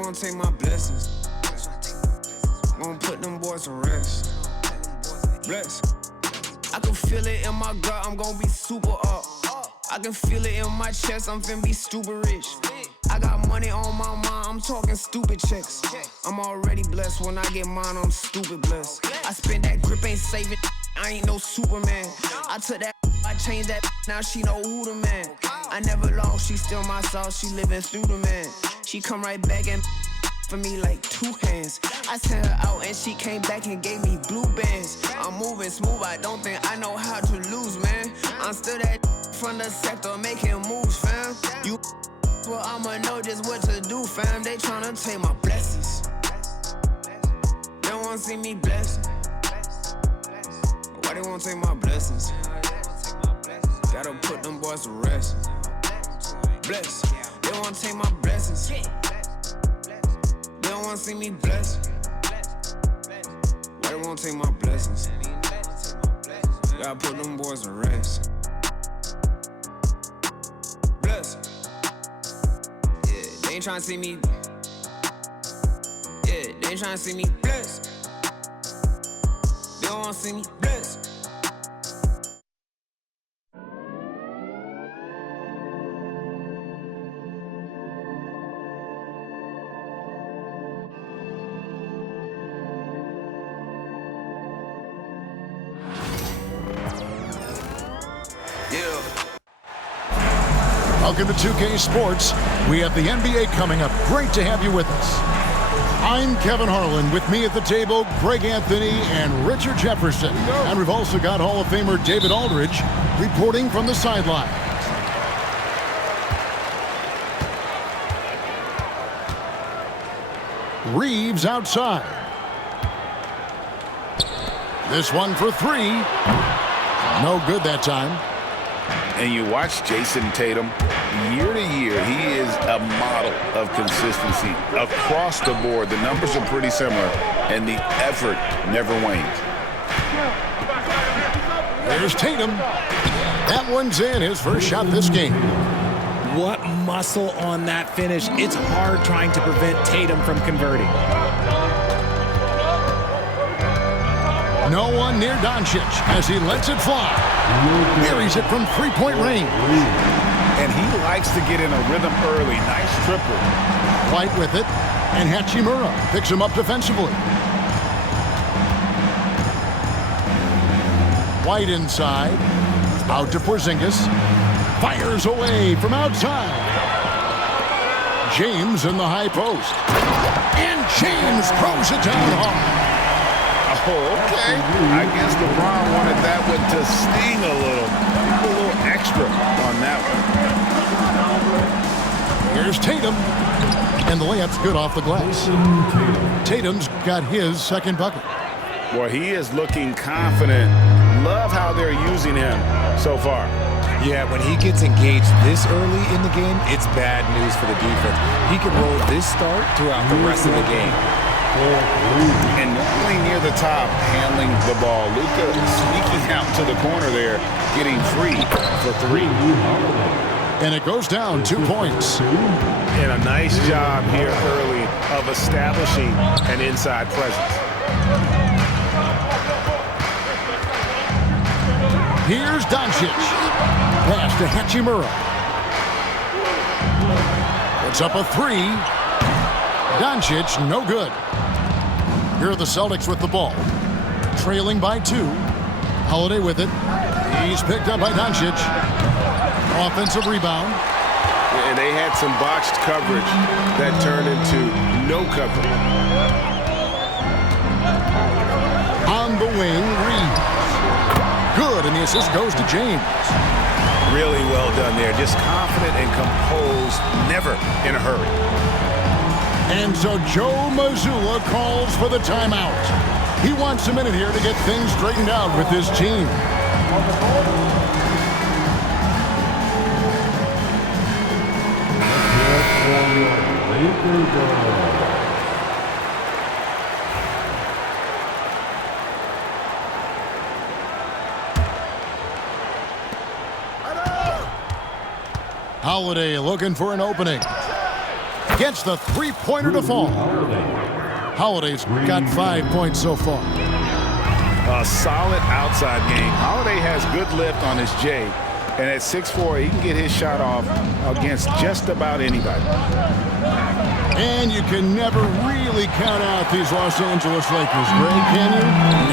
wanna take my blessings. Gonna put them boys to rest. Bless. I can feel it in my gut, I'm gonna be super up. I can feel it in my chest, I'm finna be stupid rich. I got money on my mind, I'm talking stupid checks. I'm already blessed, when I get mine, I'm stupid blessed. I spent that grip, ain't saving, I ain't no Superman. I took that, I changed that, now she know who the man. I never lost, she still my sauce, she living through the man. She come right back and for me like 2 hands. I sent her out and she came back and gave me blue bands. I'm moving smooth, I don't think I know how to lose, man. I'm still that from the sector making moves, fam. You well, I'ma know just what to do, fam. They tryna take my blessings. They don't wanna see me blessed. Why they wanna take my blessings? Gotta put them boys to rest. Bless. They wanna take my blessings. They don't wanna see me blessed. Why they wanna take my blessings? Gotta put them boys to rest. Bless. Yeah, they ain't tryna see me. Yeah, they ain't tryna see me blessed. They don't wanna see me blessed. Welcome to 2K Sports. We have the NBA coming up. Great to have you with us. I'm Kevin Harlan. With me at the table, Greg Anthony and Richard Jefferson. And we've also got Hall of Famer David Aldridge reporting from the sideline. Reeves outside. This one for 3. No good that time. And you watch Jason Tatum, year to year, he is a model of consistency across the board. The numbers are pretty similar, and the effort never wanes. There's Tatum. That one's in, his first shot this game. What muscle on that finish. It's hard trying to prevent Tatum from converting. No one near Doncic as he lets it fly. Buries it from three-point range. And he likes to get in a rhythm early. Nice triple. White with it, and Hachimura picks him up defensively. White inside. Out to Porzingis. Fires away from outside. James in the high post. And James throws it down hard. Oh, okay. I guess LeBron wanted that one to sting a little extra on that one. Here's Tatum. And the layup's good off the glass. Tatum's got his second bucket. Boy, he is looking confident. Love how they're using him so far. Yeah, when he gets engaged this early in the game, it's bad news for the defense. He could roll this start throughout the rest of the game. And normally near the top, handling the ball. Luka sneaking out to the corner there, getting free for 3. And it goes down 2 points. And a nice job here early of establishing an inside presence. Here's Doncic. Pass to Hachimura. It's up a 3. Doncic, no good. Here are the Celtics with the ball. Trailing by 2. Holiday with it. He's picked up by Doncic. Offensive rebound. And they had some botched coverage that turned into no coverage. On the wing, Reeves. Good, and the assist goes to James. Really well done there. Just confident and composed, never in a hurry. And so Joe Mazzulla calls for the timeout. He wants a minute here to get things straightened out with his team. Holiday looking for an opening. Gets the three-pointer to fall. Holiday's got 5 points so far. A solid outside game. Holiday has good lift on his J. And at 6'4", he can get his shot off against just about anybody. And you can never really count out these Los Angeles Lakers, Greg, can you?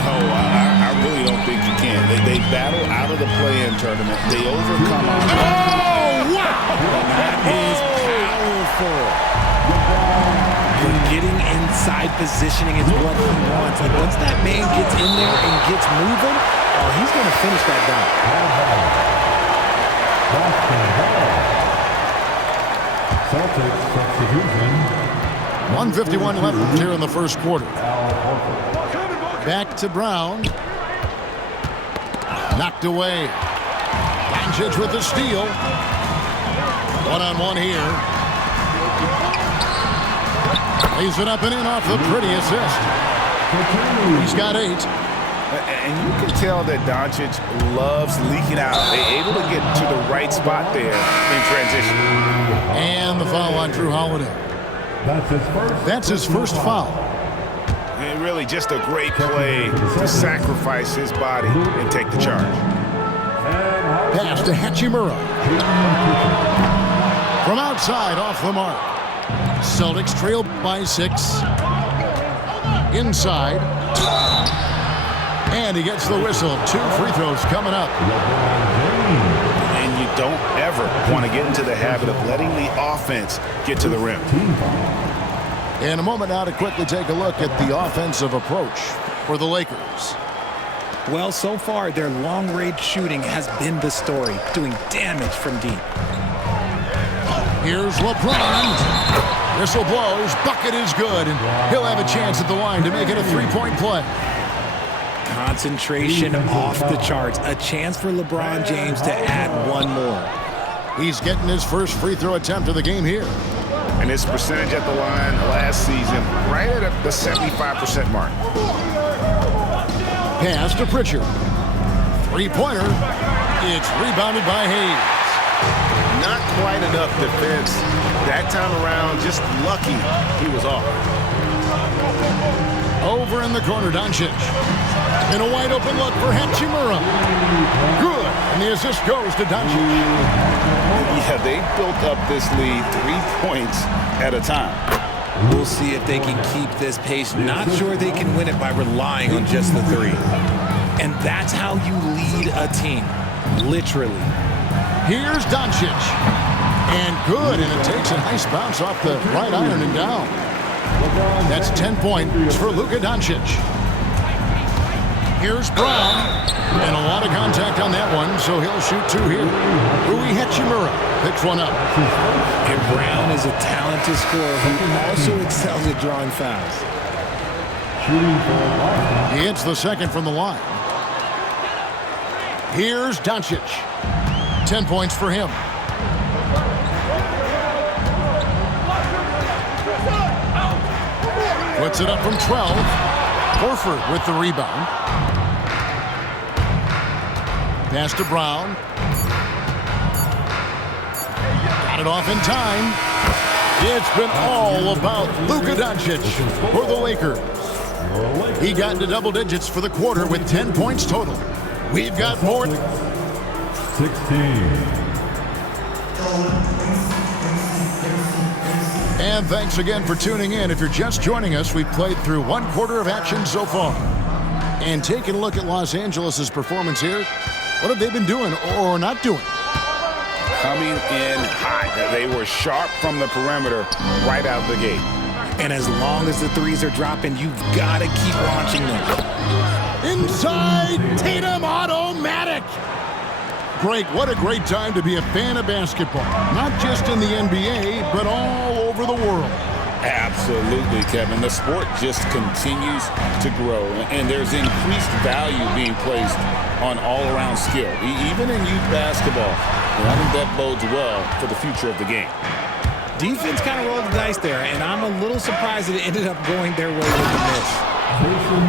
No, I really don't think you can. They battle out of the play-in tournament. They overcome. Oh, wow! That is powerful. Getting inside positioning is what he wants. And once that man gets in there and gets moving, oh, he's going to finish that down. 1:51 left here in the first quarter. Back to Brown. Knocked away. Doncic with the steal. One-on-one here. Lays it up and in off the pretty assist. He's got 8. And you can tell that Doncic loves leaking out. They're able to get to the right spot there in transition. And the foul on Drew Holiday. That's his first foul. And really just a great play to sacrifice his body and take the charge. Pass to Hachimura. From outside, off the mark. Celtics trail by 6. Inside. And he gets the whistle. 2 free throws coming up. And you don't ever want to get into the habit of letting the offense get to the rim. In a moment now to quickly take a look at the offensive approach for the Lakers. Well, so far, their long-range shooting has been the story, doing damage from deep. Here's LeBron. Whistle blows. Bucket is good. And he'll have a chance at the line to make it a 3-point play. Concentration off the charts. A chance for LeBron James to add one more. He's getting his first free throw attempt of the game here. And his percentage at the line last season, right at the 75% mark. Pass to Pritchard. Three-pointer. It's rebounded by Hayes. Not quite enough defense. That time around, just lucky he was off. Over in the corner, Doncic. In a wide open look for Hachimura. Good. And the assist goes to Doncic. Yeah, they built up this lead 3 points at a time. We'll see if they can keep this pace. Not sure they can win it by relying on just the 3. And that's how you lead a team. Literally. Here's Doncic. And good. And it takes a nice bounce off the right iron and down. That's 10 points for Luka Doncic. Here's Brown. And a lot of contact on that one, so he'll shoot 2 here. Rui Hachimura picks one up. And Brown is a talented scorer who also excels at drawing fouls. He hits the second from the line. Here's Doncic. 10 points for him. Puts it up from 12. Horford with the rebound. Pass to Brown. Got it off in time. It's been all about Luka Doncic for the Lakers. He got into double digits for the quarter with 10 points total. We've got more. 16. And thanks again for tuning in. If you're just joining us, we've played through 1 quarter of action so far. And taking a look at Los Angeles' performance here, what have they been doing or not doing? Coming in hot. They were sharp from the perimeter right out of the gate. And as long as the 3s are dropping, you've got to keep launching them. Inside, Tatum automatic. Greg, what a great time to be a fan of basketball. Not just in the NBA, but all over the world. Absolutely, Kevin. The sport just continues to grow, and there's increased value being placed on all-around skill, even in youth basketball. And I think that bodes well for the future of the game. Defense kind of rolled the dice there, and I'm a little surprised that it ended up going their way with the miss.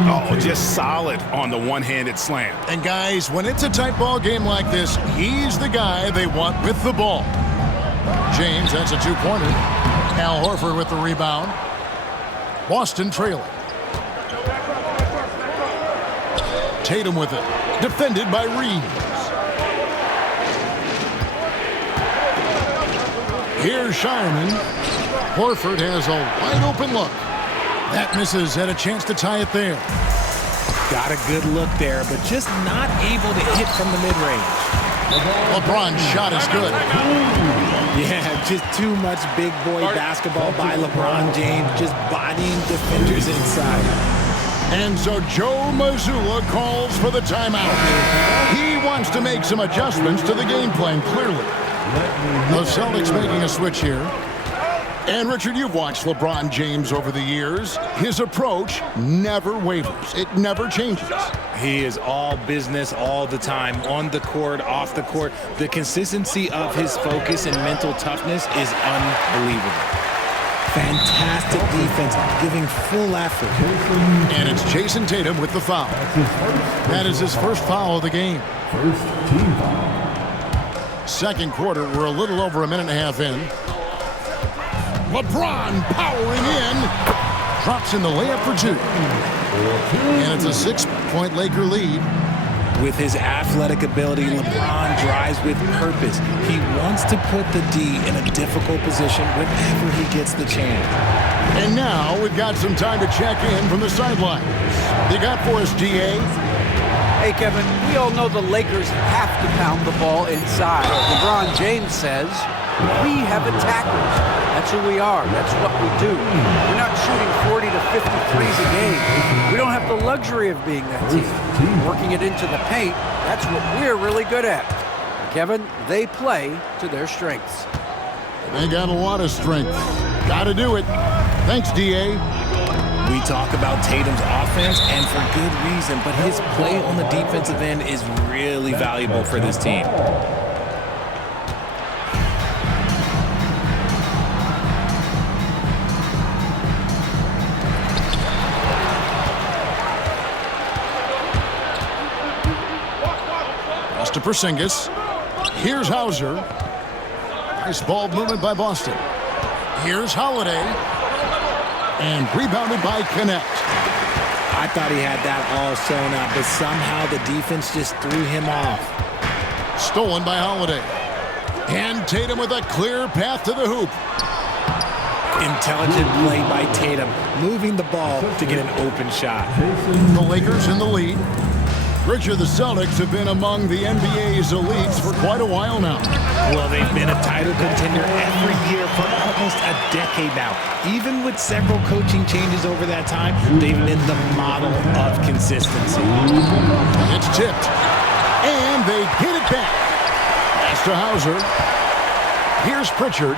Oh, just solid on the one-handed slam. And guys, when it's a tight ball game like this, he's the guy they want with the ball. James, that's a 2-pointer. Al Horford with the rebound. Boston trailing. Tatum with it. Defended by Reeves. Here's Shireman. Horford has a wide open look. That misses, had a chance to tie it there. Got a good look there, but just not able to hit from the mid-range. LeBron's shot is good. Yeah, just too much big boy basketball by LeBron James, just bodying defenders inside. And so Joe Mazzulla calls for the timeout. He wants to make some adjustments to the game plan, clearly. The Celtics making a switch here. And Richard, you've watched LeBron James over the years. His approach never wavers. It never changes. He is all business all the time, on the court, off the court. The consistency of his focus and mental toughness is unbelievable. Fantastic defense, giving full effort. And it's Jason Tatum with the foul. That is his first foul of the game. First team foul. Second quarter, we're a little over a minute and a half in. LeBron powering in. Drops in the layup for two. And it's a 6-point Laker lead. With his athletic ability, LeBron drives with purpose. He wants to put the D in a difficult position whenever he gets the chance. And now we've got some time to check in from the sidelines. You got for us, DA? Hey, Kevin, we all know the Lakers have to pound the ball inside. LeBron James says, we have attackers. That's who we are. That's what we do. We're not shooting 40 to 50 threes a game. We don't have the luxury of being that team. Working it into the paint, that's what we're really good at. Kevin, they play to their strengths. They got a lot of strength. Got to do it. Thanks, DA. We talk about Tatum's offense, and for good reason, but his play on the defensive end is really valuable for this team. To Porzingis. Here's Hauser. Nice ball movement by Boston. Here's Holiday. And rebounded by Connect. I thought he had that all sewn up, but somehow the defense just threw him off. Stolen by Holiday. And Tatum with a clear path to the hoop. Intelligent play by Tatum, moving the ball to get an open shot. The Lakers in the lead. Richard, the Celtics have been among the NBA's elites for quite a while now. Well, they've been a title contender every year for almost a decade now. Even with several coaching changes over that time, they've been the model of consistency. It's tipped. And they hit it back. Pass to Hauser. Here's Pritchard.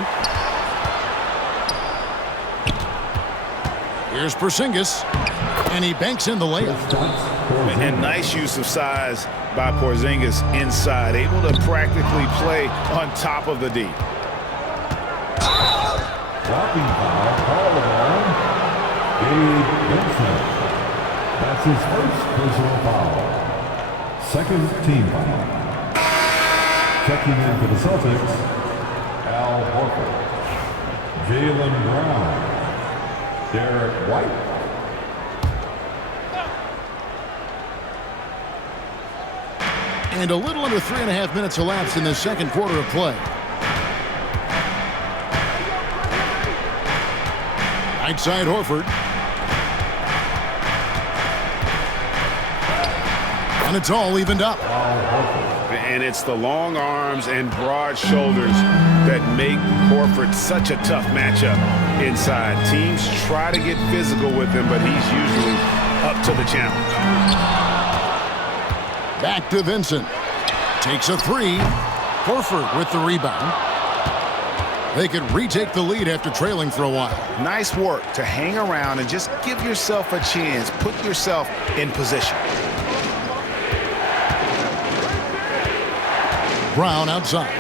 Here's Porzingis. And he banks in the layup. And nice use of size by Porzingis inside, able to practically play on top of the D. Dropping foul called on Gabe Vincent. That's his first personal foul. Second team foul. Checking in for the Celtics, Al Horford, Jaylen Brown, Derek White. And a little under 3.5 minutes elapsed in the second quarter of play. Right side Horford. And it's all evened up. And it's the long arms and broad shoulders that make Horford such a tough matchup inside. Teams try to get physical with him, but he's usually up to the challenge. Back to Vincent. Takes a three. Horford with the rebound. They could retake the lead after trailing for a while. Nice work to hang around and just give yourself a chance. Put yourself in position. Brown outside.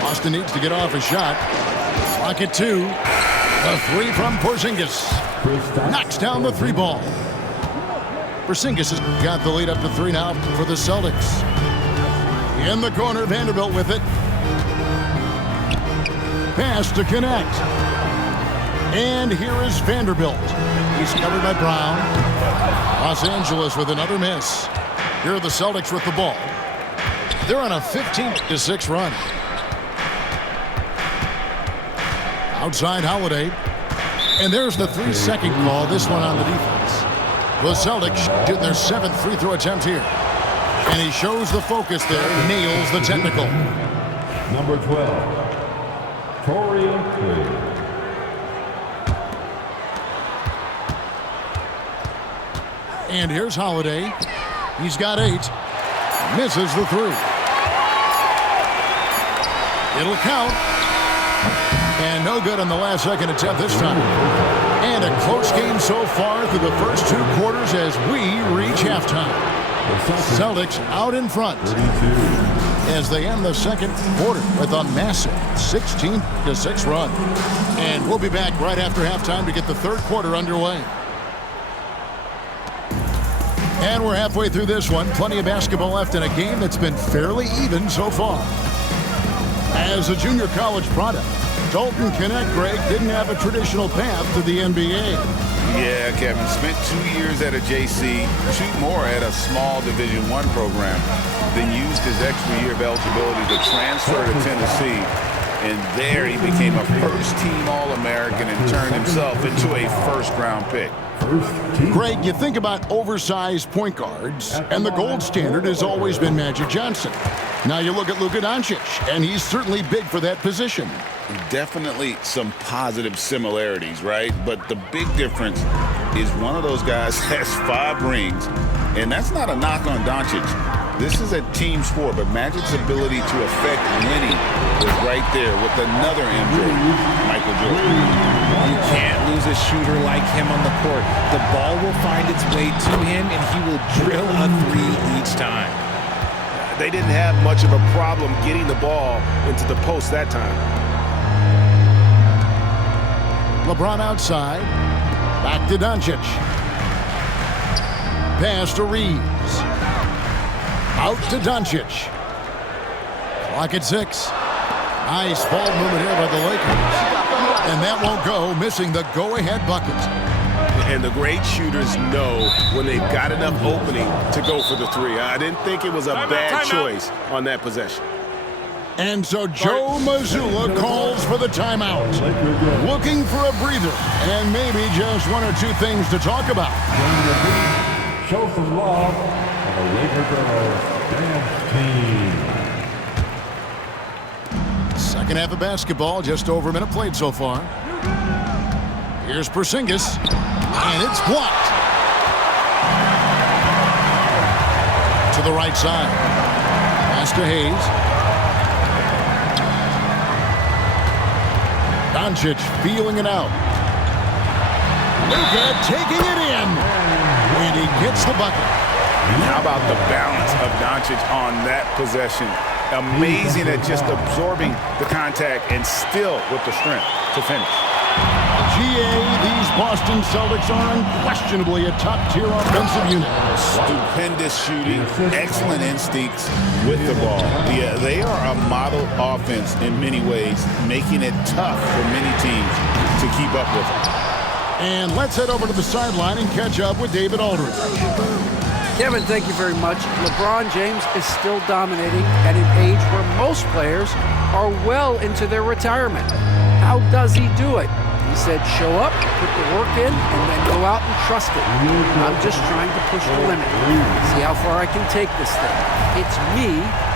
Boston needs to get off a shot. Clock at 2. The three from Porzingis. Knocks down the three ball. Porzingis has got the lead up to 3 now for the Celtics. In the corner, Vanderbilt with it. Pass to connect. And here is Vanderbilt. He's covered by Brown. Los Angeles with another miss. Here are the Celtics with the ball. They're on a 15-6 run. Outside Holiday. And there's the 3-second call, this one on the defense. The Celtics shooting their 7th free throw attempt here. And he shows the focus there, nails the technical. Number 12, PorkyPing. And here's Holiday. He's got 8. Misses the 3. It'll count. And no good on the last second attempt this time. And a close game so far through the first 2 quarters as we reach halftime. Celtics out in front as they end the second quarter with a massive 16-6 run. And we'll be back right after halftime to get the third quarter underway. And we're halfway through this one. Plenty of basketball left in a game that's been fairly even so far. As a junior college product, Dalton Connect, Greg, didn't have a traditional path to the NBA. Yeah, Kevin. Spent 2 years at a JC, 2 more at a small Division I program, then used his extra year of eligibility to transfer to Tennessee. And there he became a first-team All-American and turned himself into a first-round pick. Greg, you think about oversized point guards, and the gold standard has always been Magic Johnson. Now you look at Luka Doncic, and he's certainly big for that position. Definitely some positive similarities, right? But the big difference is one of those guys has 5 rings, and that's not a knock on Doncic. This is a team sport, but Magic's ability to affect winning was right there with another MJ, Michael Jordan. You can't lose a shooter like him on the court. The ball will find its way to him, and he will drill a 3 each time. They didn't have much of a problem getting the ball into the post that time. LeBron outside. Back to Doncic. Pass to Reeves. Out to Doncic. Clock at 6. Nice ball movement here by the Lakers. And that won't go, missing the go-ahead bucket. And the great shooters know when they've got enough opening to go for the 3. I didn't think it was a bad choice on that possession. And so Joe Mazzulla calls for the timeout. Looking for a breather and maybe just 1 or 2 things to talk about. Show some love on the Laker Girls Dance Team. Second half of basketball, just over a minute played so far. Here's Porzingis, and it's blocked. To the right side. Pass to Hayes. Doncic feeling it out. Luka taking it in. And he gets the bucket. How about the balance of Doncic on that possession? Amazing at just absorbing the contact and still with the strength to finish. GA, these Boston Celtics are unquestionably a top-tier offensive unit. Stupendous shooting, excellent instincts with the ball. Yeah, they are a model offense in many ways, making it tough for many teams to keep up with them. And let's head over to the sideline and catch up with David Aldridge. Kevin, thank you very much. LeBron James is still dominating at an age where most players are well into their retirement. How does he do it? He said, show up, put the work in, and then go out and trust it. I'm just trying to push the limit. See how far I can take this thing. It's me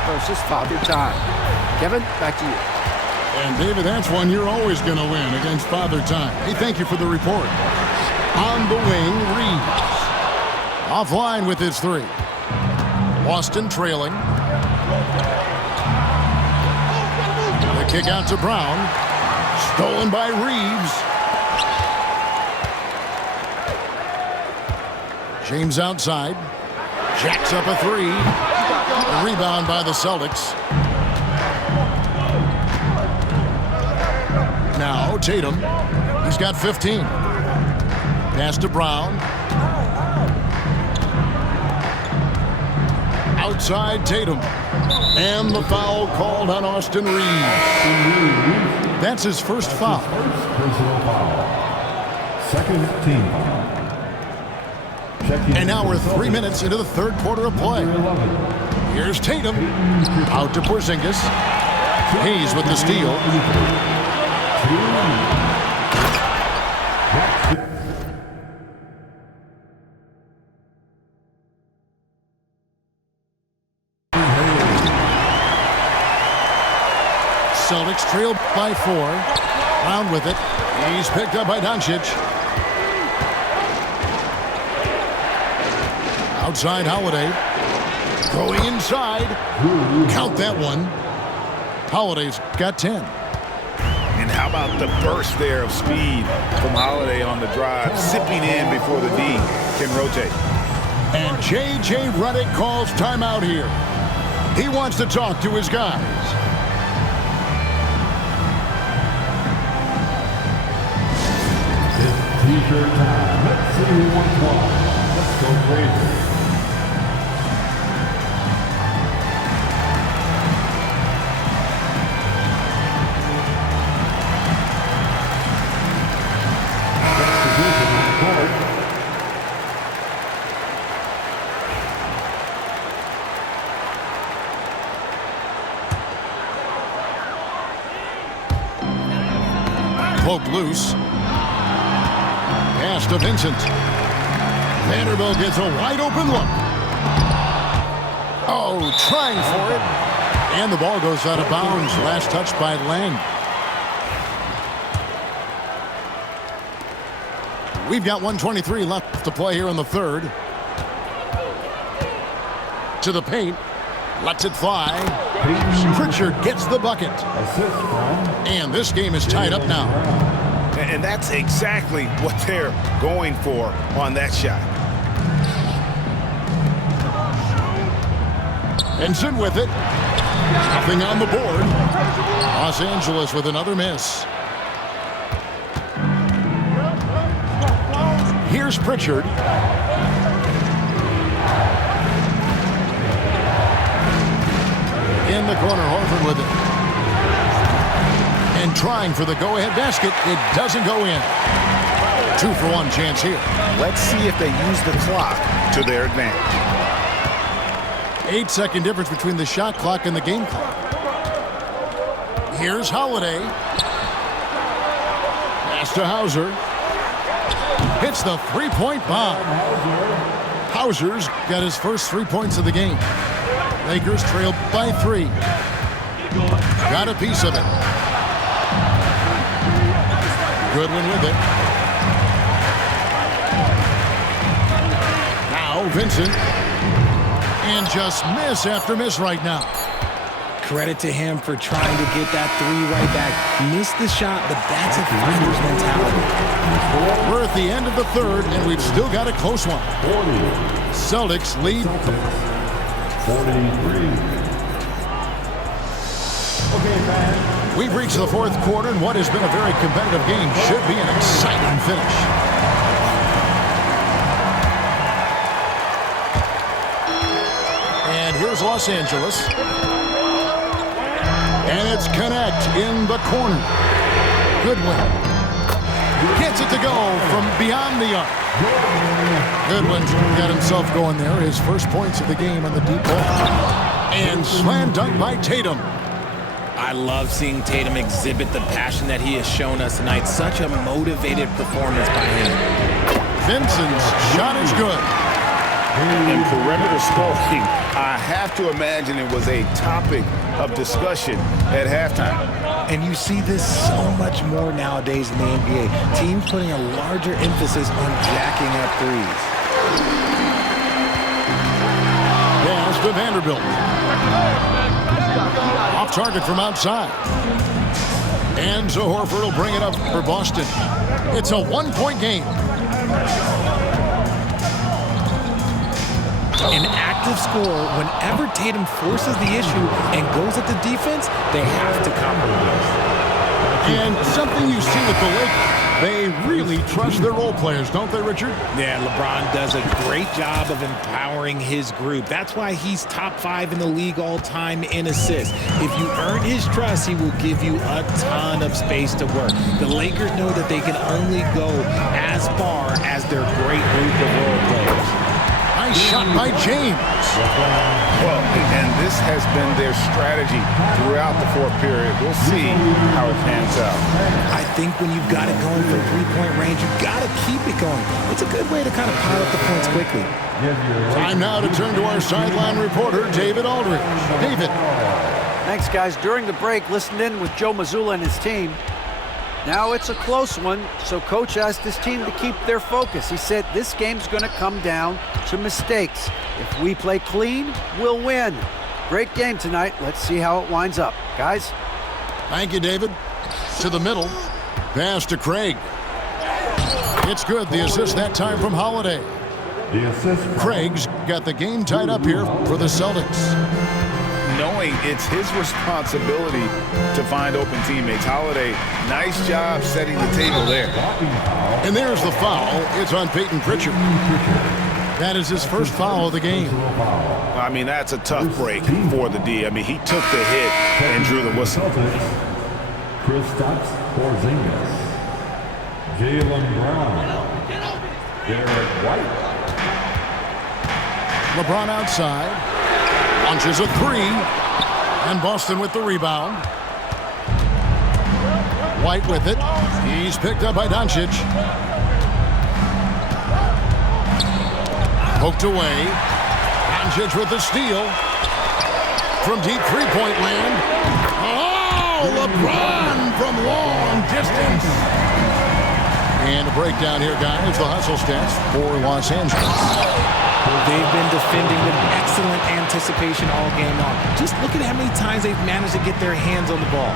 versus Father Time. Kevin, back to you. And David, that's one you're always going to win against Father Time. Hey, thank you for the report. On the wing, Reeves. Offline with his 3. Boston trailing. The kick out to Brown. Stolen by Reeves. James outside. Jacks up a 3. A rebound by the Celtics. Now Tatum. He's got 15. Pass to Brown. Outside Tatum. And the foul called on Austin Reeves. That's his first foul. Personal foul. Second team foul. And now we're 3 minutes into the third quarter of play. Here's Tatum. Out to Porzingis. He's with the steal. Celtics trail by 4. Brown with it. He's picked up by Doncic. Outside Holiday. Going inside. Count that one. Holiday's got 10. And how about the burst there of speed from Holiday on the drive, zipping in before the D can rotate. And J.J. Redick calls timeout here. He wants to talk to his guys. It's t-shirt time. Let's see who wants one. Let's go crazy. Poke loose. Pass to Vincent. Vanderbilt gets a wide open look. Oh, trying for it. And the ball goes out of bounds. Last touch by Lang. We've got 1:23 left to play here in the third. To the paint. Lets it fly. Pritchard gets the bucket. And this game is tied up now. And that's exactly what they're going for on that shot. Benson with it. Nothing on the board. Los Angeles with another miss. Here's Pritchard. In the corner, Horford with it. And trying for the go-ahead basket. It doesn't go in. 2-for-1 chance here. Let's see if they use the clock to their advantage. 8-second difference between the shot clock and the game clock. Here's Holiday. Pass to Hauser. Hits the three-point bomb. Hauser's got his first 3 points of the game. Lakers trail by 3. Got a piece of it. Goodwin with it. Now Vincent. And just miss after miss right now. Credit to him for trying to get that 3 right back. Missed the shot, but that's a finder's mentality. We're at the end of the third, and we've still got a close one. Celtics lead 43. Okay, man. We've reached the fourth quarter, and what has been a very competitive game should be an exciting finish. And here's Los Angeles. And it's Connect in the corner. Goodwin gets it to go from beyond the arc. Goodwin's got himself going there. His first points of the game on the deep ball. And slam dunk by Tatum. I love seeing Tatum exhibit the passion that he has shown us tonight. Such a motivated performance by him. Vincent's shot is good. And perimeter scoring, I have to imagine it was a topic of discussion at halftime. And you see this so much more nowadays in the NBA. Teams putting a larger emphasis on jacking up threes. Pass to Vanderbilt. Off target from outside. And so Horford will bring it up for Boston. It's a one-point game. An active scorer, whenever Tatum forces the issue and goes at the defense, they have to compromise. And something you see with the Lakers, They really trust their role players, don't they, Richard? Yeah, LeBron does a great job of empowering his group. That's why he's top 5 in the league all time in assists. If you earn his trust, he will give you a ton of space to work. The Lakers know that they can only go as far as their great group of role players. Nice shot by James. Well, and this has been their strategy throughout the fourth period. We'll see how it pans out. I think when you've got it going from three-point range, you've got to keep it going. It's a good way to kind of pile up the points quickly. Time now to turn to our sideline reporter, David Aldridge. David. Thanks, guys. During the break, listened in with Joe Mazzulla and his team. Now it's a close one, so Coach asked his team to keep their focus. He said this game's going to come down to mistakes. If we play clean, we'll win. Great game tonight. Let's see how it winds up. Guys? Thank you, David. To the middle. Pass to Craig. It's good. The assist that time from Holiday. Craig's got the game tied up here for the Celtics. Knowing it's his responsibility to find open teammates. Holiday, nice job setting the table there. And there's the foul. It's on Peyton Pritchard. That is his first foul of the game. I mean, that's a tough break for the D. I mean, he took the hit and drew the whistle. Kristaps Porzingis, Jaylen Brown, Derek White. LeBron outside. Launches a three. And Boston with the rebound. White with it. He's picked up by Doncic. Poked away. Doncic with the steal. From deep three-point land. Oh, LeBron from long distance. And a breakdown here, guys. The hustle stats for Los Angeles. They've been defending with excellent anticipation all game long. Just look at how many times they've managed to get their hands on the ball.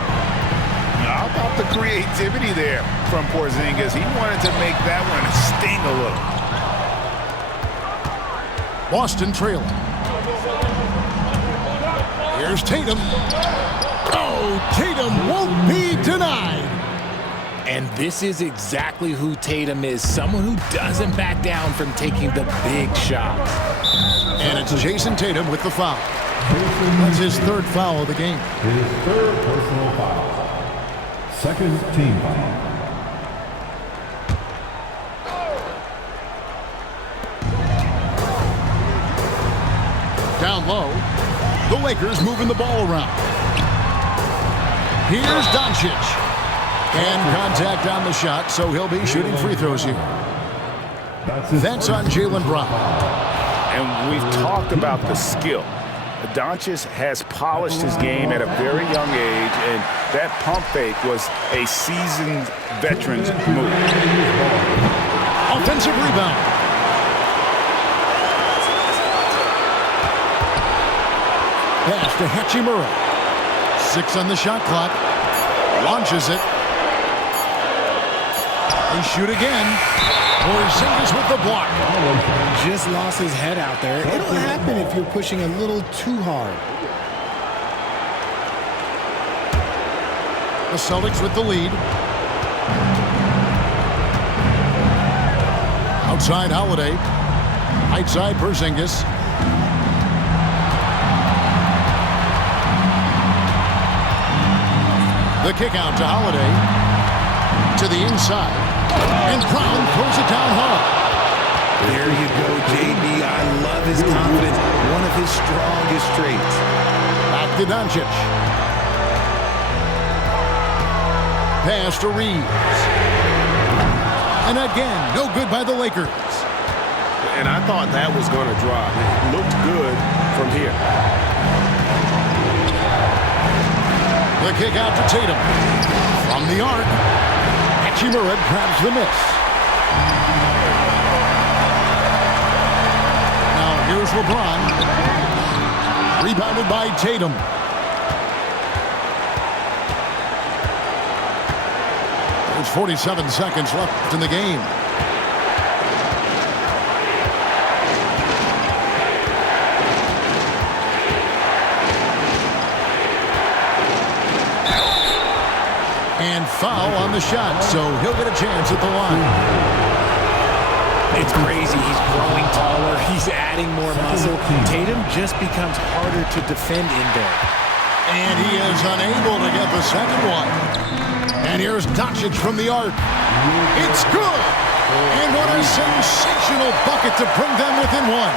How about the creativity there from Porzingis? He wanted to make that one sting a little. Boston trailing. Here's Tatum. Oh, Tatum won't be denied. And this is exactly who Tatum is, someone who doesn't back down from taking the big shots. And it's Jason Tatum with the foul. That's his third foul of the game. His third personal foul. Second team foul. Down low, the Lakers moving the ball around. Here's Doncic. And contact on the shot, so he'll be shooting free throws here. That's on Jaylen Brown. And we've talked about the skill. Doncic has polished his game at a very young age, and that pump fake was a seasoned veteran's move. Offensive rebound. Pass to Hachimura. 6 on the shot clock. Launches it. They shoot again. Porzingis with the block. Just lost his head out there. It'll happen if you're pushing a little too hard. The Celtics with the lead. Outside Holiday. Right side Porzingis. The kick out to Holiday. To the inside. And Brown throws it down hard. There you go, JB. I love his confidence. One of his strongest traits. Back to Doncic. Pass to Reeves. And again, no good by the Lakers. And I thought that was going to drop. It looked good from here. The kick out to Tatum. From the arc. Hachimura grabs the miss. Now here's LeBron. Rebounded by Tatum. There's 47 seconds left in the game. And foul on the shot, so he'll get a chance at the line. It's crazy. He's growing taller. He's adding more muscle. Tatum just becomes harder to defend in there. And he is unable to get the second one. And here's Doncic from the arc. It's good! And what a sensational bucket to bring them within one.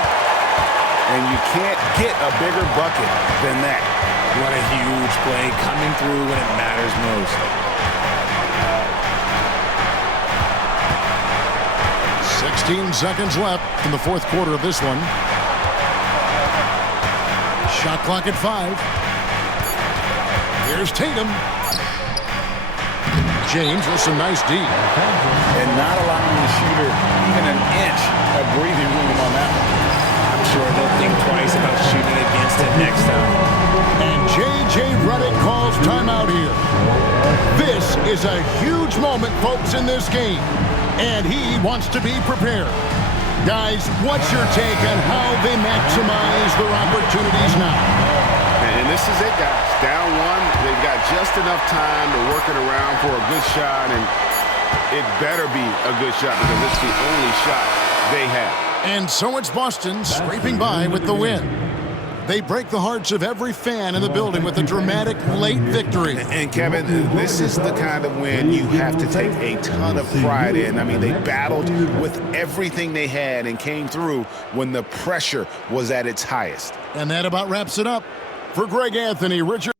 And you can't get a bigger bucket than that. What a huge play, coming through when it matters most. 16 seconds left in the fourth quarter of this one. Shot clock at 5. Here's Tatum. James with some nice D. And not allowing the shooter even an inch of breathing room on that one. I'm sure they'll think twice about shooting against it next time. And J.J. Redick calls timeout here. This is a huge moment, folks, in this game. And he wants to be prepared. Guys, what's your take on how they maximize their opportunities now? And this is it, guys. Down one, they've got just enough time to work it around for a good shot, and it better be a good shot because it's the only shot they have. And so it's Boston scraping by with the win. They break the hearts of every fan in the building with a dramatic late victory. And Kevin, this is the kind of win you have to take a ton of pride in. I mean, they battled with everything they had and came through when the pressure was at its highest. And that about wraps it up. For Greg Anthony, Richard.